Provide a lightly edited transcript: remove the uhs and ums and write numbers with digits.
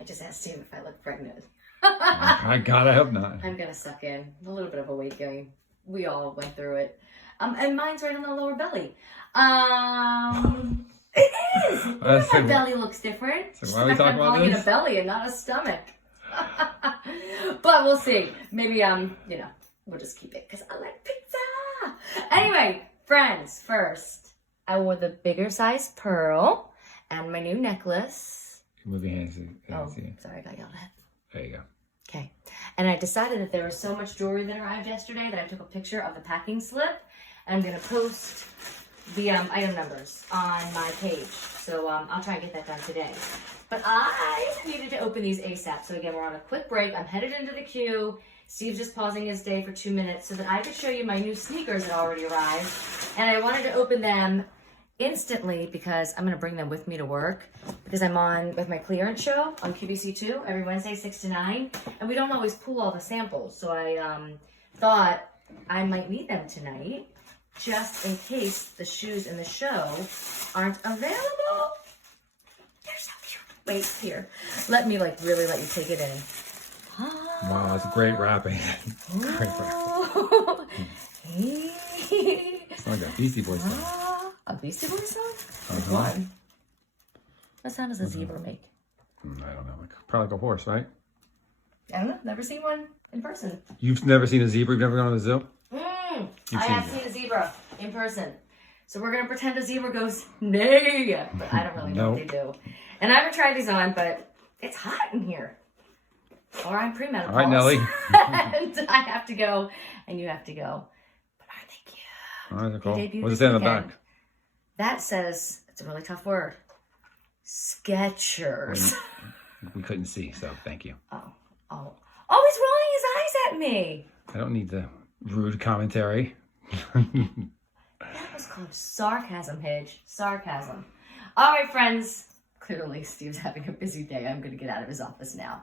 I just asked Steve if I look pregnant. God, I hope not. I'm gonna suck in a little bit of a weight gain. We all went through it. And mine's right on the lower belly. It is. My belly looks different. So why are we talking about calling this? it a belly and not a stomach. But we'll see. Maybe you know, we'll just keep it because I like pizza. Anyway, friends, first I wore the bigger size pearl and my new necklace. Move your hands. Sorry, I got yelled at. There you go. Okay. And I decided that there was so much jewelry that arrived yesterday that I took a picture of the packing slip. And I'm going to post the item numbers on my page. So I'll try and get that done today. But I needed to open these ASAP. So again, we're on a quick break. I'm headed into the queue. Steve's just pausing his day for 2 minutes so that I could show you my new sneakers that already arrived. And I wanted to open them instantly because I'm going to bring them with me to work because I'm on with my clearance show on QVC 2 every Wednesday 6 to 9, and we don't always pull all the samples, so I thought I might need them tonight just in case the shoes in the show aren't available. They're so cute. Wait, here, let me really let you take it in. Wow, that's great wrapping. Great wrapping. It's like a Beastie Boys song. A Beastie Boys song? Which one? What sound does a zebra make? I don't know. Probably like a horse, right? I don't know. Never seen one in person. You've never seen a zebra? You've never gone to the zoo? I have seen a zebra in person. So we're going to pretend a zebra goes, nay. But I don't really know what they do. And I haven't tried these on, but it's hot in here. Or I'm premenopausal. All right, Nelly. And I have to go, and you have to go. But aren't they cute? All right, cool. They What's it say on the back? That says, it's a really tough word, Skechers. We couldn't see, so thank you. Oh, he's rolling his eyes at me. I don't need the rude commentary. That was called sarcasm, Paige. Sarcasm. All right, friends. Clearly, Steve's having a busy day. I'm going to get out of his office now.